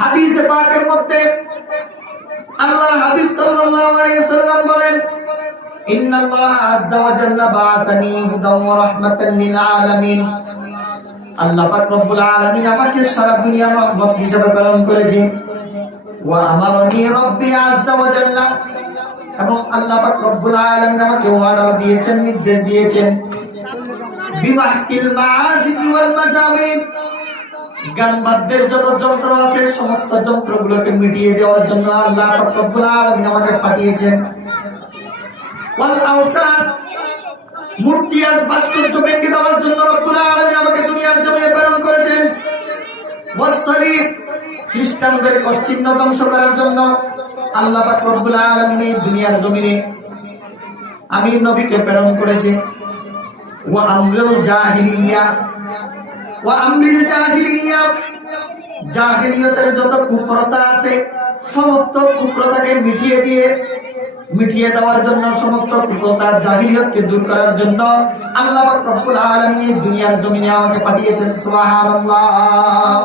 হাদিসে পাকের মধ্যে আল্লাহর হাবিব সাল্লাল্লাহু আলাইহি ওয়াসাল্লাম বলেন, ইন্নাল্লাহা আযযা ওয়া জাল্লা বা'আতানি হুদাম ওয়া রাহমাতাল লিল আলামিন। আল্লাহ পাক রব্বুল আলামিন আমাকে সারা দুনিয়ার রহমত হিসেবে প্রেরণ করেছেন। ওয়া আমারনি রব্বি আযযা ওয়া জাল্লা, এবং আল্লাহ পাক রব্বুল আলামিন আমাকে অর্ডার দিয়েছেন, নির্দেশ দিয়েছেন, বিমাহকিল মাআজিফ ওয়াল মাযামিন, গান বাদ্যের যত যন্ত্র আছে সমস্ত যন্ত্রগুলোকে মিটিয়ে দেওয়ার জন্য আল্লাহ পাক রব্বুল আলামিন আমাকে পাঠিয়েছেন। ওয়াল আওসান, মূর্তি আর ভাস্কর্য ভেঙে দেওয়ার জন্য রব্বুল আলামিন আমাকে দুনিয়ার জমিনে প্রেরণ করেছেন। ওয়াসসালিব, খ্রিস্টানদের চিহ্ন ধ্বংস করার জন্য আল্লাহ পাক রব্বুল আলামিন এই দুনিয়ার জমিনে আমি নবীকে প্রেরণ করেছি। ওয়া আমরুল জাহিলিয়া, ওয়া আমরিল জাহিলিয়া, জাহিলিয়তের যত কুপ্রথা আছে সমস্ত কুপ্রথাকে মিটিয়ে দেওয়ার জন্য, সমস্ত কুপ্রথা জাহিলিয়তকে দূর করার জন্য আল্লাহ পাক রব্বুল আলামিন এই দুনিয়ার জমিনে আমাকে পাঠিয়েছেন। সুবহানাল্লাহ।